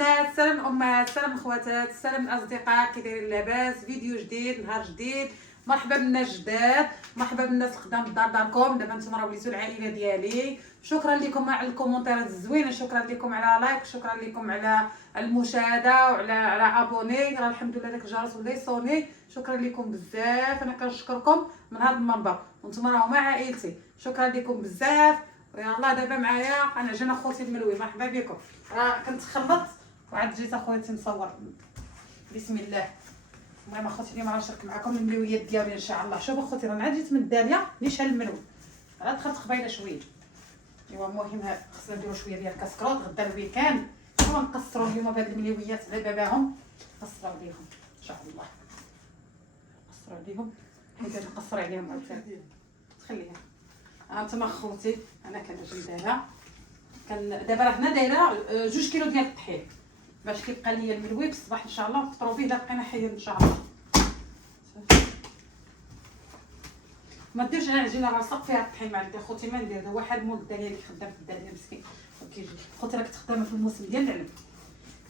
البنات، سلام الامهات، سلام الخواتات، سلام الاصدقاء. كي دايرين لاباس؟ فيديو جديد، نهار جديد. مرحبا بالناس الجداد، مرحبا بالناس القدام بالدار داركم. دابا نتوما راه وليتو العائله ديالي. شكرا لكم على الكومونتيرات الزوينه، شكرا لكم على لايك، شكرا لكم على المشاهده وعلى ابوني. راه الحمد لله داك الجرس ولا يصوني. شكرا لكم بزاف، انا كنشكركم من هذا المنبر، وانتم راهما عائلتي. شكرا لكم بزاف. يلاه دابا معايا انا جينا خوتي الملوي، مرحبا بكم. راه كنت خلطت وعاد جيت اخويا نصور. بسم الله. المهم اخوتي اليوم غنشارك معكم الملويات ديالي ان شاء الله. شوفوا اخوتي راه عاد جيت من الداليه نشعل الملوي، راه دخلت قبيله شويه. ايوا المهم خصنا نديرو شويه ديال الكاسكروط غدا الويكاند، ونقصروا اليوم بهاد الملويات على باباهم. نقصروا عليهم ان شاء الله، نقصروا عليهم حيت نقصر عليهم عاوتاني. تخليها هانتوما خوتي. انا كنجي دايره دابا راه هنا دايره 2 كيلو ديال الطحين باش كيبقى ليا الملوي بالصباح ان شاء الله نفطروا به. الا بقينا حيين ان شاء الله. ما ديرش على عجينه لاصق فيها الطحين مع خوتي، ما ندير. هو حال مول الداليه اللي خدام في الداليه مسكين كيجي. خوتي راك خدامه في الموسم ديال العلب.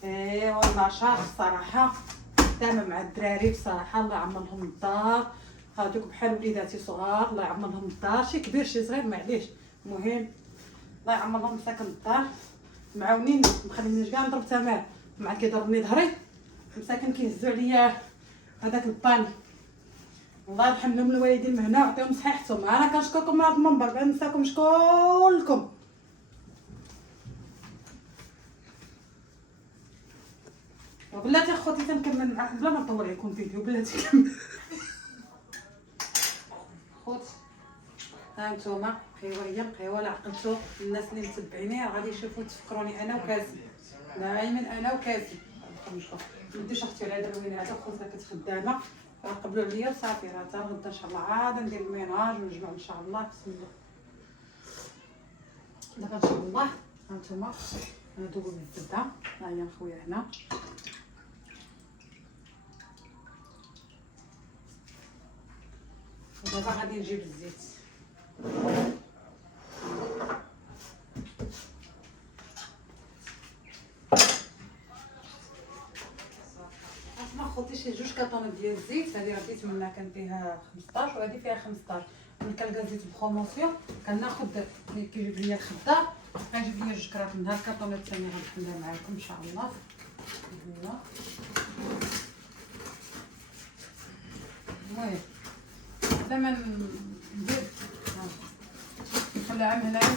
ايوا نشاط الصراحه، خدامه مع الدراري بصراحه. الله يعمرهم الدار، هادوك بحال وليداتي صغار. الله يعمرهم الدار، شي كبير شي صغير معليش. المهم الله يعمرهم مساكن الدار، معاونين. مخلينيش كاع نضرب تمام مع كيضربني ظهري. مساكن كيهزوا عليا هذاك الباني. الله يرحم لهم الوالدين من هنا ويعطيهم صحيحتهم. انا كنشكركم من هذا المنبر، ما ننساكمش كلكم. وبلاتي اخوتي تنكمل معاكم بلا ما نطول عليكم فيديو. بلاتي كمل خوت. ها نتوما قهوه، هي القهوه. لا عقلتو الناس اللي متبعيني راه غادي يشوفوا تفكروني انا وكاسي، دائما انا وكاسي. ما نديرش اختي على هذا الوين هذا. خوتنا كنت خدامه، قبلوا عليا وصافي. راه حتى غدا ان شاء الله عاد ندير الميناج ونجمع ان شاء الله. بسم الله. دابا ان شاء الله هانتوما ندوبو بالزبده. ها هي خويا هنا. ودابا غادي نجيب الزيت. خوتي شي 2 كاطون ديال الزيت. هذه راه ديت منها كان فيها 15 وهذه فيها 15. ملي كنلقى زيت بروموسيون كناخذ اللي كيجيب ليا الخضار، غيجيب ليا 2 كراط منها. الكاطونه الثانيه غنحلها معاكم ان شاء الله. المهم دابا ندير نخليها من هنايا.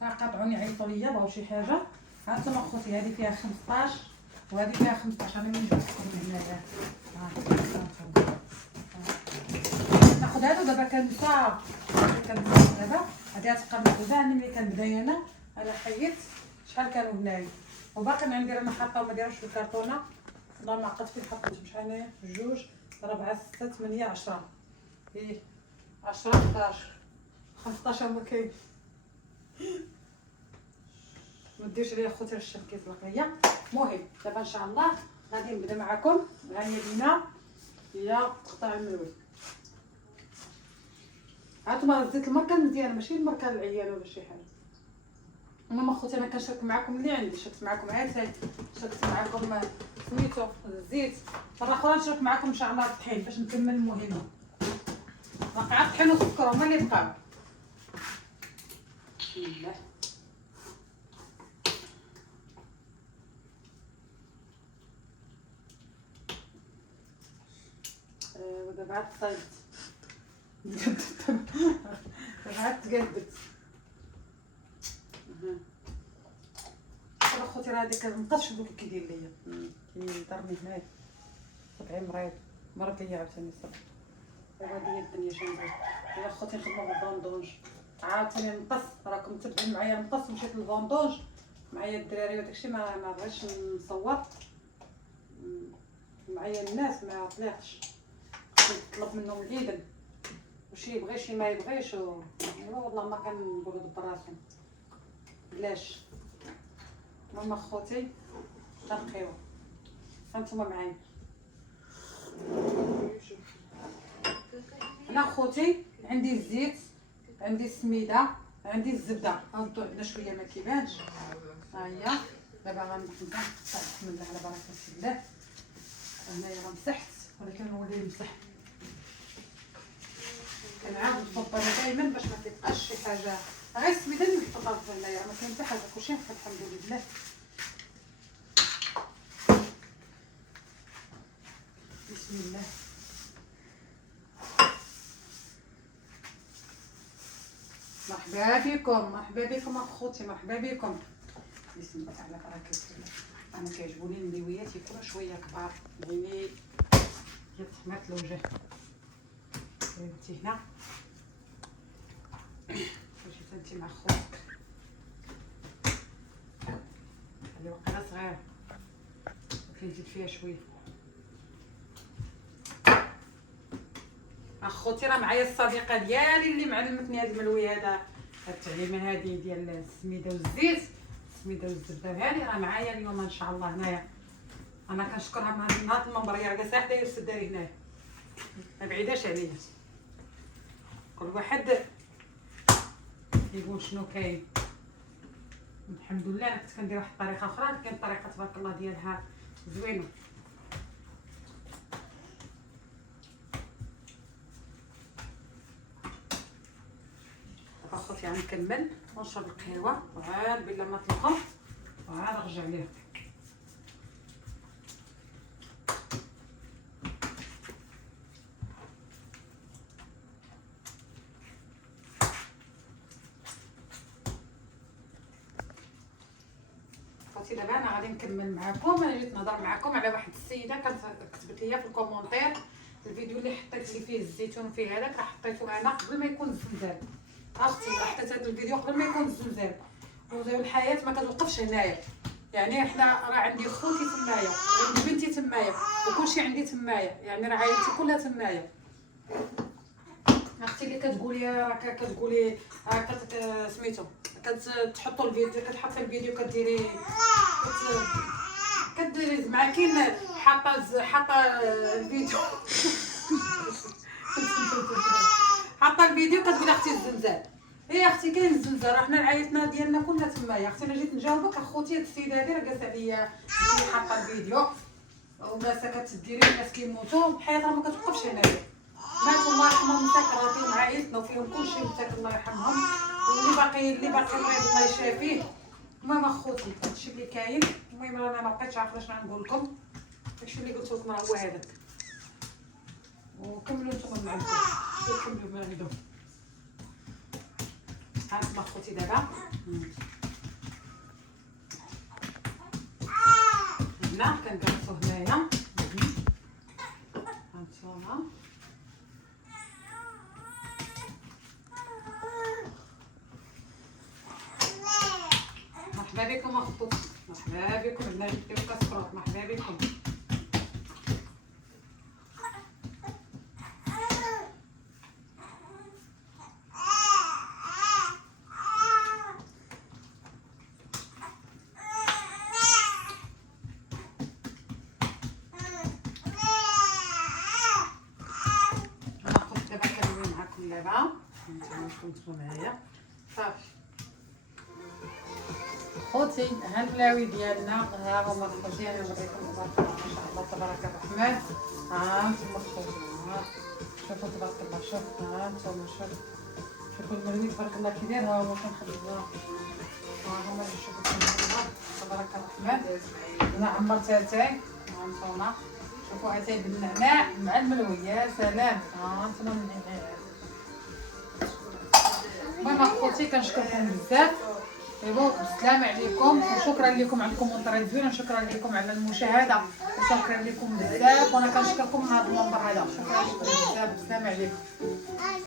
قاطعوني عيطوا ليا بغاو شي حاجه. ها انتما خوتي هذه فيها 15 وهذه فيها 15. انا من نجيب من هنايا. ناخذ هادو دابا. كنسى دابا هادي غتبقى مكتوبه. انا ملي كنبدا انا حيدت شحال كانوا هنايا وباقي عندي رانا حاطه وما دايرهمش في الكرتونه. والله ما عقلت فين حطيتهم. شحال هنايا؟ 2 4 6 8 10 10 11 15 ما كاين. ما ديرش عليا خوتي الشيف كيطلق ليا. المهم دابا ان شاء الله غادي نبدا معكم. ها هي بينا هي تقطع الملوي. هانتوما زيت المركه مزيان، ماشي المركه العيان ولا شي حاجه. المهم اخوتي انا كنشارك معكم اللي عندي. شاركت معكم عسل، شاركت معكم سميتو الزيت. مره اخرى نشارك معكم ان شاء الله الطحين باش نكمل المهمه. باقي عاد الطحين والسكر هما اللي بقاو. بسم الله. ودابا عاد طيبت. دابا عاد تقادت. اخوتي راه هذيك مابقاش شوفوا كيدير ليا. كيضرني هنايا. طبعي مرض ليا عاوتاني صافي. هذه هي الدنيا شنو ندير. يا اخوتي نخدمو بالفوندونج عاوتاني نقص. راكم متبعين معايا نقص. مشيت للفوندونج معايا الدراري وداكشي. ما بغيتش نصور معايا الناس، ما طلعتش. نطلب منهم الاذن وشي يبغي شي ما يبغيش. والله ما كنقولوا براسهم بلاش. المهم اخوتي تنقيو. هانتوما معايا انا اخوتي. عندي الزيت، عندي السميده، عندي الزبده، ها الضوء عندنا شويه ما كيبانش. ها هي دابا غنبدا بسم الله على بركه الله. هنايا غنمسحت ولكن نولي نمسح. كنعاود نفضل دائما باش ما تبقاش شي حاجه غير السميده اللي محطوطه في هنايا، ما كاين حتى حاجه كلشي محطوط الحمد لله. بسم الله. مرحبا بكم مرحبا بكم اخوتي مرحبا بكم. بسم الله على بركه الله. انا كيعجبوني الندويات يكونوا شويه كبار يعني تحمرت الوجه. فهمتي هنا واش انت مع خوك اللي وقيله صغير كنزيد فيها شويه. اخوتي راه معايا الصديقه ديالي اللي معلمتني هاد الملوي هذا، هاد التعليمه هادي ديال السميده والزيت، السميده والزبده هادي راه معايا اليوم ان شاء الله هنايا. انا كنشكرها من هاد النهار المنبر راه كاع داير السداري هنايا ما بعيداش عليا. كل واحد يقول شنو كاين. الحمد لله انا كنت كندير واحد الطريقه اخرى لكن الطريقه تبارك الله ديالها زوينه. اخوتي غنكمل ونشرب القهوه وعاد بلا ما تلقى وعاد نرجع ليه. اخوتي دابا انا غادي نكمل معكم. انا جيت نهضر معكم على واحد السيده كتبت لي في الكومونتير الفيديو اللي حطيت لي فيه الزيتون وفيه هذاك راه حطيته انا قبل ما يكون الزنزال. اختي حطيت هذا الفيديو قبل ما يكون الزنزال. والحياه ما كتوقفش هنايا، يعني حنا راه عندي خوتي تمايا وعندي بنتي تمايا وكلشي عندي تمايا، يعني راه عائلتي كلها تمايا. اختي اللي كتقولي راه كتقولي سميتو كتحطوا الفيديو كتحطي الفيديو كديري مع كاين حاطه الفيديو حاطه الفيديو كتقولي اختي الزنزال. هي اختي كاين الزنزال راه حنا عائلتنا ديالنا كلها تمايا. اختي انا جيت نجاوبك اخوتي هاد السيده هادي راه جالسه عليا اللي حاطه الفيديو وناس كتديري الناس كيموتوا. الحياه راه ما كتوقفش هنايا. ماتوا الله يرحمهم مساك فيهم عائلتنا وفيهم كلشي مساك الله يرحمهم واللي باقي مريض الله يشافيه. المهم اخوتي هادشي اللي كاين. المهم انا ما بقيتش عارفه شنو نقول لكم. داكشي اللي قلت لكم راه هو هذاك وكملوا نتوما من عندكم كملوا من عندهم. هانتوما اخوتي دابا هنا كنجلسو هنايا هانتوما مرحبا بكم اخوتي مرحبا بكم عندنا جبتي كسكروط مرحبا بكم. دابا نتوما معايا صافي خوتي. ها البلاوي ديالنا ها هما خوتي. انا نوريكم تبارك الله ما شاء الله تبارك الرحمن. ها نتوما خوتي شوفوا تبارك الله شوف ها نتوما شوفوا المروي تبارك الله كي داير. ها هما كنخدموها ها هما شوفوا تبارك الرحمن. انا عمرت اتاي ها نتوما شوفوا اتاي بالنعناع مع الملوي يا سلام. ها نتوما المهم اخوتي كنشكركم بزاف. ايوا بالسلامه عليكم وشكرا لكم على الكومونتيرات زوينه. شكرا لكم على المشاهده وشكرا لكم بزاف وانا كنشكركم من هذا المنبر هذا. شكرا لكم بزاف بالسلامه عليكم.